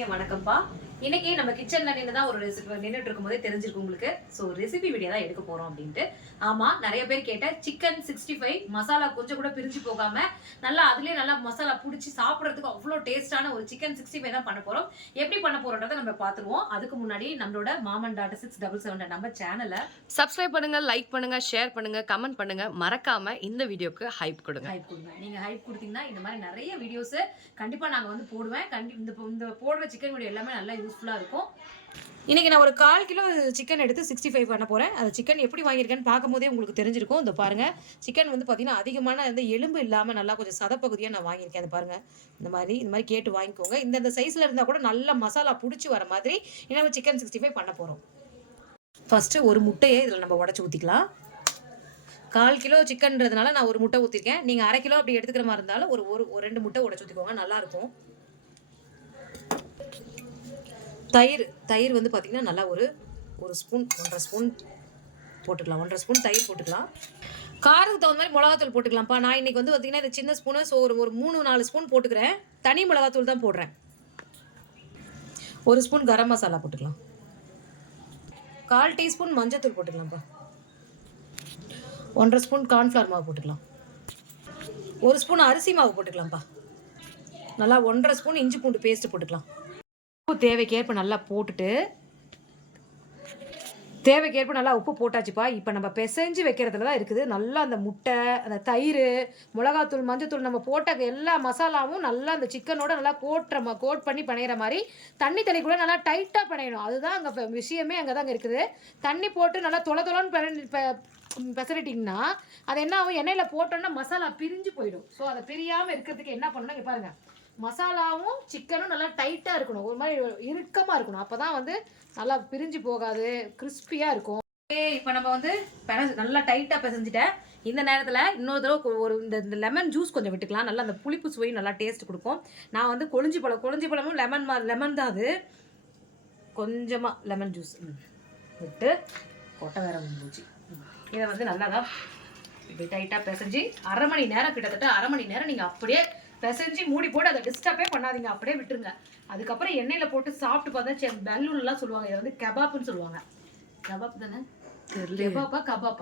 வணக்கம்ப்பா. இன்னைக்கு நம்ம கிச்சன்ல நின்று தான் ஒரு ரெசிபி நின்றுட்டு இருக்கும்போதே தெரிஞ்சிருக்கு உங்களுக்கு. ஸோ ரெசிபி வீடியோ தான் எடுக்க போறோம் அப்படின்ட்டு. ஆமா, நிறைய பேர் கேட்ட சிக்கன் 65 மசாலா கொஞ்சம் கூட பிரிஞ்சு போகாம நல்லா அதுலயே நல்லா மசாலா புடிச்சு சாப்பிடறதுக்கு அவ்வளோ டேஸ்டான ஒரு சிக்கன் 65 தான் பண்ண போறோம். எப்படி பண்ண போறோம்ன்றதை நம்ம பார்த்துருவோம். அதுக்கு முன்னாடி நம்மளோட மாமன் டாட்டர் 677 நம்ம சேனலை சப்ஸ்கிரைப் பண்ணுங்க, லைக் பண்ணுங்க, ஷேர் பண்ணுங்க, கமெண்ட் பண்ணுங்க. மறக்காம இந்த வீடியோக்கு ஹைப் கொடுங்க. நீங்க ஹைப் கொடுத்தீங்கன்னா இந்த மாதிரி நிறைய வீடியோஸ் கண்டிப்பா நாங்க வந்து போடுவேன். இந்த போடுற சிக்கன் வீடியோ எல்லாமே நல்லா யூஸ்ஃபுல்லா இருக்கும். இன்னைக்கு நான் ஒரு 1/4 கிலோ சிக்கன் எடுத்து 65 பண்ண போறேன். அந்த சிக்கன் எப்படி வாங்கியிருக்கேன்னு பார்க்கும்போதே உங்களுக்கு தெரிஞ்சிருக்கும். இந்த பாருங்க, சிக்கன் வந்து பார்த்தீங்கன்னா அதிகமான வந்து எலும்பு இல்லாமல் நல்லா கொஞ்சம் சதப்பகுதியாக நான் வாங்கியிருக்கேன். அதை பாருங்க, இந்த மாதிரி கேட்டு வாங்கிக்கோங்க. இந்த சைஸ்ல இருந்தால் கூட நல்ல மசாலா பிடிச்சி வர மாதிரி நம்ம சிக்கன் 65 பண்ண போகிறோம். ஃபர்ஸ்ட்டு ஒரு முட்டையை இதில் நம்ம உடச்சி ஊற்றிக்கலாம். 1/4 கிலோ சிக்கன்றதுனால நான் ஒரு முட்டை ஊற்றிருக்கேன். நீங்கள் 1/2 கிலோ அப்படி எடுத்துக்கிற மாதிரி இருந்தாலும் ஒரு 2 முட்டை உடச்சி ஊற்றிக்கோங்க, நல்லாயிருக்கும். தயிர் வந்து பார்த்திங்கன்னா நல்லா ஒரு ஸ்பூன் 1.5 ஸ்பூன் போட்டுக்கலாம். 1.5 ஸ்பூன் தயிர் போட்டுக்கலாம். காரத்துக்கு தகுந்த மாதிரி மிளகாத்தூள் போட்டுக்கலாம்ப்பா. நான் இன்றைக்கி வந்து பார்த்திங்கன்னா இது சின்ன ஸ்பூனு, ஸோ ஒரு 3-4 ஸ்பூன் போட்டுக்கிறேன். தனி மிளகாத்தூள் தான் போடுறேன். 1 ஸ்பூன் கரம் மசாலா போட்டுக்கலாம். 1/4 டீஸ்பூன் மஞ்சத்தூள் போட்டுக்கலாம்ப்பா. 1.5 ஸ்பூன் கார்ன்ஃப்ளவர் மாவு போட்டுக்கலாம். 1 ஸ்பூன் அரிசி மாவு போட்டுக்கலாம்ப்பா. நல்லா 1.5 ஸ்பூன் இஞ்சி பூண்டு பேஸ்ட்டு போட்டுக்கலாம். தேவைக்கேற்ப நல்லா போட்டுட்டு நல்லா உப்பு போட்டாச்சுப்பா. இப்போ நம்ம பிசைஞ்சு வைக்கிறதுல தான் இருக்குது. நல்லா அந்த முட்டை, அந்த தயிர், மிளகாத்தூள், மஞ்சத்தூள் நம்ம போட்ட எல்லா மசாலாவும் நல்லா அந்த சிக்கனோட நல்லா கோட் பண்ணி பிணையிற மாதிரி தண்ணி கூட நல்லா டைட்டாக பிணையணும். அதுதான் அங்கே விஷயமே, அங்கே தாங்க இருக்குது. தண்ணி போட்டு நல்லா தொலைன்னு பெசரிட்டிங்கன்னா அது என்ன ஆகும், எண்ணெயில் போட்டோன்னா மசாலா பிரிஞ்சு போயிடும். ஸோ அதை பிரியாமல் இருக்கிறதுக்கு என்ன பண்ணணும், இங்கே பாருங்கள், மசாலாவும் சிக்கனும் நல்லா டைட்டாக இருக்கணும், ஒரு மாதிரி இறுக்கமாக இருக்கணும். அப்போ தான் வந்து நல்லா பிரிஞ்சு போகாது, கிறிஸ்பியாக இருக்கும். இப்போ நம்ம வந்து நல்லா டைட்டாக பிசைஞ்சிட்டேன். இந்த நேரத்தில் இன்னொரு தடவை இந்த லெமன் ஜூஸ் கொஞ்சம் விட்டுக்கலாம். நல்லா அந்த புளிப்பு சுவையும் நல்லா டேஸ்ட் கொடுக்கும். நான் வந்து கொழிஞ்சி பழமும் லெமன் தான், அது கொஞ்சமாக லெமன் ஜூஸ் விட்டு கொட்டை வேற பூச்சி இதை வந்து நல்லா தான் இப்படி டைட்டாக பிசைஞ்சு கிட்டத்தட்ட அரை மணி நேரம் நீங்கள் அப்படியே பிசைஞ்சு மூடி போட்டு அதை டிஸ்டர்பே பண்ணாதீங்க, அப்படியே விட்டுருங்க. அதுக்கப்புறம் எண்ணெயில் போட்டு சாப்பிட்டு பார்த்தா பெங்களூர்லாம் சொல்லுவாங்க, இதை வந்து கபாப்னு சொல்லுவாங்க. கபாப் தானே? கபாப்.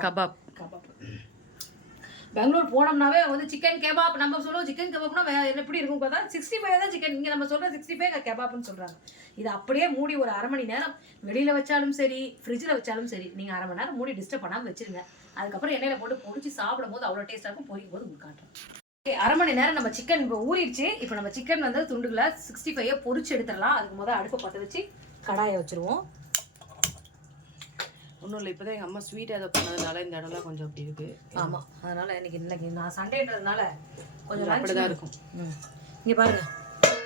பெங்களூர் போனோம்னாவே வந்து சிக்கன் கபாப் நம்ம சொல்லுவோம். சிக்கன் கபாப்னா எப்படி இருக்கும் பார்த்தா 65 தான் சிக்கன். இங்கே நம்ம சொல்கிற 65 கபாப்னு சொல்கிறாங்க. இது அப்படியே மூடி ஒரு அரை மணி நேரம் வெளியில் வச்சாலும் சரி, ஃப்ரிட்ஜில் வச்சாலும் சரி, நீங்கள் அரை மணி நேரம் மூடி டிஸ்டர்ப் பண்ணாமல் வச்சுருங்க. அதுக்கப்புறம் எண்ணெயில் போட்டு பொரிச்சு சாப்பிடும் போது அவ்வளோ டேஸ்ட்டாக இருக்கும். பொரிக்கும் போது உங்களுக்கு காட்டுறேன். அரை மணி நேரம் நம்ம சிக்கன் இப்போ ஊறிடுச்சு. இப்போ நம்ம சிக்கன் வந்து துண்டுகளை 65 பொரிச்சு எடுத்துடலாம். அதுக்கு முதல் அடுப்பை பற்ற வச்சு கடாயை வச்சுருவோம். ஒன்றும் இல்லை, இப்போ தான் எங்கள் அம்மா ஸ்வீட் அதை பண்ணதுனால இந்த இடம்லாம் கொஞ்சம் அப்படி இருக்குது. ஆமாம், அதனால் இன்னைக்கு நான் சண்டேன்றதுனால கொஞ்சம் அப்படி தான் இருக்கும். இங்கே பாருங்கள்,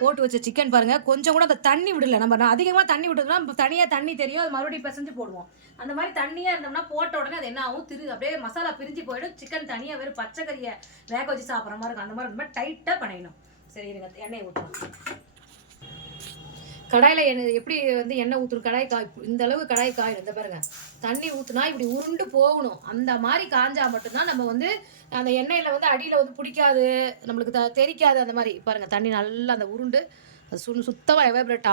போட்டு வச்ச சிக்கன் பாருங்கள், கொஞ்சம் கூட அந்த தண்ணி விடல. நம்ம அதிகமாக தண்ணி விட்டோம்னா தனியாக தண்ணி தெரியும், அது மறுபடியும் பிசைஞ்சு போடுவோம். அந்த மாதிரி தண்ணியாக இருந்தோம்னா போட்ட உடனே அது என்ன ஆகும், அப்படியே மசாலா பிரிஞ்சு போயிடும். சிக்கன் தனியாக வெறும் பச்சை கறியை வேக வச்சு சாப்பிட்ற மாதிரி இருக்கும். அந்த மாதிரி டைட்டாக பண்ணிடணும். சரி, இருங்க, எண்ணெயை ஊற்றணும். கடாயில் எப்படி வந்து எண்ணெய் ஊற்றணும், கடாய் இந்த அளவு கடாய் காயும். இந்த பாருங்க, தண்ணி ஊற்றுனா இப்படி உருண்டு போகணும். அந்த மாதிரி காஞ்சா மட்டும்தான் நம்ம வந்து அந்த எண்ணெயில் வந்து அடியில் வந்து பிடிக்காது, நம்மளுக்கு தெரிக்காது. அந்த மாதிரி பாருங்கள், தண்ணி நல்லா அந்த உருண்டு அது சுத்தமாக எவாபரேட்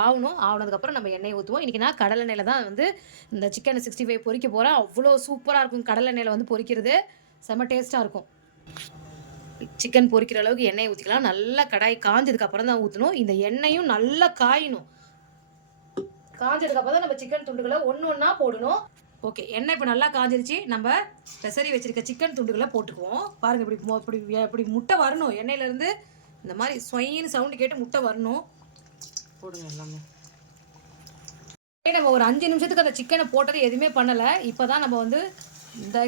ஆனதுக்கப்புறம் நம்ம எண்ணெய் ஊற்றுவோம். இன்றைக்கி நான் கடலை எண்ணெயில் தான் வந்து இந்த சிக்கன் 65 பொரிக்க போகிறேன். அவ்வளோ சூப்பராக இருக்கும் கடலை எண்ணெயில் வந்து பொரிக்கிறது, செம்ம டேஸ்ட்டாக இருக்கும். சிக்கன் பொரிக்கிற அளவுக்கு எண்ணெய் ஊற்றிக்கலாம். நல்லா கடாய் காஞ்சதுக்கப்புறம் தான் ஊற்றணும். இந்த எண்ணெயும் நல்லா காயணும். காஞ்சதுக்கப்புறம் தான் நம்ம சிக்கன் துண்டுகளை ஒன்றா போடணும். ஓகே, எண்ணெய் இப்போ நல்லா காஞ்சிருச்சு. நம்ம பெசரி வச்சுருக்க சிக்கன் துண்டுகளை போட்டுக்குவோம். பாருங்கள், இப்படி முட்டை வரணும் எண்ணெயிலேருந்து. இந்த மாதிரி சொயின்னு சவுண்டு கேட்டு முட்டை வரணும். போடுங்க எல்லாமே. நம்ம ஒரு 5 நிமிஷத்துக்கு அந்த சிக்கனை போட்டது எதுவுமே பண்ணலை. இப்போ தான் நம்ம வந்து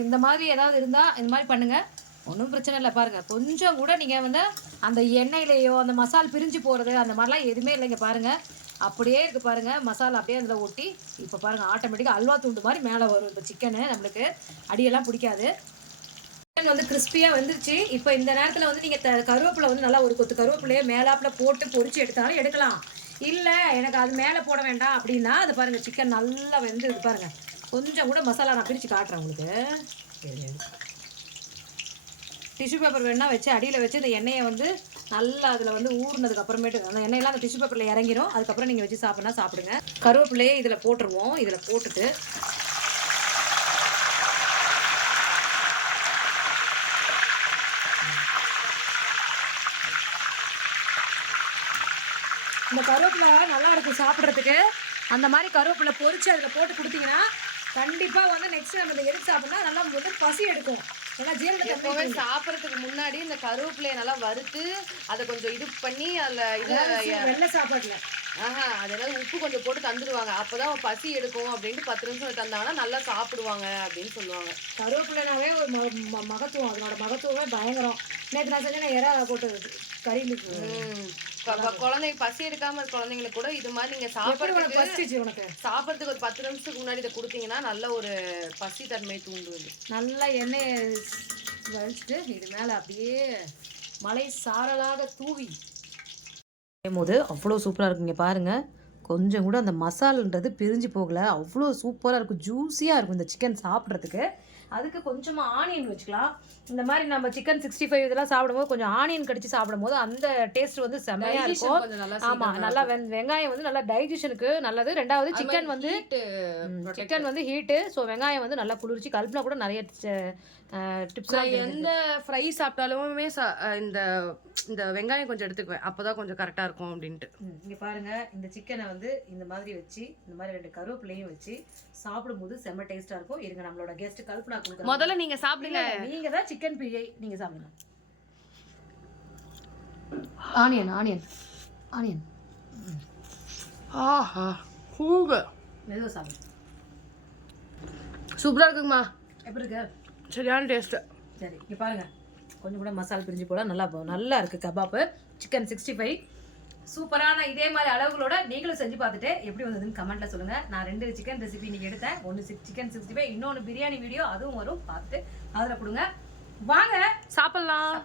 இந்த மாதிரி ஏதாவது இருந்தால் இந்த மாதிரி பண்ணுங்கள், ஒன்றும் பிரச்சனை இல்லை. பாருங்கள், கொஞ்சம் கூட நீங்கள் வந்து அந்த எண்ணெயிலையோ அந்த மசால் பிரிஞ்சு போகிறது அந்த மாதிரிலாம் எதுவுமே இல்லைங்க. பாருங்கள், அப்படியே இருக்குது பாருங்கள், மசாலா அப்படியே அதில் ஒட்டி. இப்போ பாருங்கள், ஆட்டோமேட்டிக்காக அல்வா துண்டு மாதிரி மேலே வரும். இப்போ சிக்கனு நம்மளுக்கு அடியெல்லாம் பிடிக்காது. சிக்கன் வந்து கிறிஸ்பியாக வந்துருச்சு. இப்போ இந்த நேரத்தில் வந்து நீங்கள் கருவேப்பிலை வந்து நல்லா ஒரு கொத்து கருவேப்பிலையே மேலாப்பில் போட்டு பொரிச்சு எடுத்தாலும் எடுக்கலாம். இல்லை எனக்கு அது மேலே போட வேண்டாம் அப்படின்னா அது பாருங்கள், சிக்கன் நல்லா வெந்து இது பாருங்கள். கொஞ்சம் கூட மசாலா நான் பிரித்து காட்டுறேன் உங்களுக்கு. டிஷ்யூ பேப்பர் வேணால் வச்சு அடியில் வச்சு இந்த எண்ணெயை வந்து நல்லா அதில் வந்து ஊறினதுக்கு அப்புறமேட்டு அந்த எண்ணெயெல்லாம் அந்த டிஷ்யூ பேப்பரில் இறங்கிரும். அதுக்கப்புறம் நீங்கள் வச்சு சாப்பிட்னா சாப்பிடுங்க. கருவேப்பிலையே இதில் போட்டுருவோம். இதில் போட்டுட்டு இந்த கருவேப்பிலை நல்லா இருக்கும் சாப்பிட்றதுக்கு. அந்த மாதிரி கருவேப்பிலை பொரிச்சு அதில் போட்டு கொடுத்தீங்கன்னா கண்டிப்பாக வந்து நெக்ஸ்ட் நம்ம இதை எடுத்து சாப்பிட்னா நல்லா முதல் பசி எடுக்கும். ஏன்னா எப்போவே சாப்பிட்றதுக்கு முன்னாடி இந்த கருவேப்பிலையை நல்லா வறுத்து அதை கொஞ்சம் இது பண்ணி அதில் வெள்ளை சாப்பாட்டில் அது ஏதாவது உப்பு கொஞ்சம் போட்டு தந்துடுவாங்க. அப்போதான் பசி எடுக்கும் அப்படின்ட்டு 10 நிமிஷம் தந்தாங்கன்னா நல்லா சாப்பிடுவாங்க அப்படின்னு சொல்லுவாங்க. கருவேப்பிலைனாவே ஒரு மகத்துவம், அதனோட மகத்துவமே பயங்கரம். நேற்று நான் செஞ்சேன் எறா போட்டு கறி. குழந்தைங்க பசி எடுக்காம இருக்க குழந்தைங்களுக்கு கூட இது மாதிரி நீங்க சாப்பிட்றதுக்கு ஒரு 10 நிமிஷத்துக்கு முன்னாடி இதை கொடுத்தீங்கன்னா நல்ல ஒரு பசி தன்மை தூண்டுவது. நல்லா எண்ணெயை வலிச்சுட்டு இது மேலே அப்படியே மலை சாரலாக தூவி போது அவ்வளோ சூப்பராக இருக்குங்க. பாருங்கள், கொஞ்சம் கூட அந்த மசாலான்றது பிரிஞ்சு போகலை. அவ்வளோ சூப்பராக இருக்கும், ஜூஸியாக இருக்கும் இந்த சிக்கன் சாப்பிட்றதுக்கு. அதுக்கு கொஞ்சமாக ஆனியன் வச்சுக்கலாம். இந்த மாதிரி நம்ம சிக்கன் 65 இதெல்லாம் சாப்பிடும்போது கொஞ்சம் ஆனியன் கடிச்சு சாப்பிடும்போது அந்த டேஸ்ட் வந்து செம்மையாக இருக்கும். ஆமாம், நல்லா வெங்காயம் வந்து நல்லா டைஜஷனுக்கு நல்லது. ரெண்டாவது சிக்கன் வந்து ஹீட்டு. ஸோ வெங்காயம் வந்து நல்லா குளிர்ச்சி. கல்பனா கூட நிறைய டிப்ஸ். எந்த ஃப்ரை சாப்பிட்டாலுமே இந்த இந்த வெங்காயம் கொஞ்சம் எடுத்துக்குவேன், அப்போதான் கொஞ்சம் கரெக்டாக இருக்கும் அப்படின்ட்டு. இங்கே பாருங்கள், இந்த சிக்கனை வந்து இந்த மாதிரி வச்சு இந்த மாதிரி 2 கருவேப்பிலையும் வச்சு சாப்பிடும்போது செம்ம டேஸ்ட்டாக இருக்கும். இருங்க, நம்மளோட கெஸ்ட் கல்பனா கொடுக்குறேன். முதல்ல நீங்கள் சாப்பிடுங்க. நீங்கள் தான் சிக்கன் பிரியை, நீங்கள் சாப்பிடுங்க. ஆனியன் ஆனியன் ஆனியன் ஆஹா ஹூக மெதுவாக சாப்பிடு. சூப்பராக இருக்குங்கம்மா. எப்படி இருக்கு? சரியான டேஸ்ட்டு. சரி, இங்கே பாருங்கள், கொஞ்சம் கூட மசாலா பிரிஞ்சு போல நல்லா இருக்குது. கபாப்பு சிக்கன் 65 சூப்பரான இதே மாதிரி அளவுகளோட நீங்களும் செஞ்சு பார்த்துட்டு எப்படி வந்ததுன்னு கமெண்ட்டில் சொல்லுங்கள். நான் 2 சிக்கன் ரெசிபி இன்றைக்கி எடுத்தேன். ஒன்று சிக்கன் 65, இன்னொன்று பிரியாணி வீடியோ அதுவும் வரும். பார்த்துட்டு அதில் கொடுங்க. வாங்க சாப்பிட்லாம்.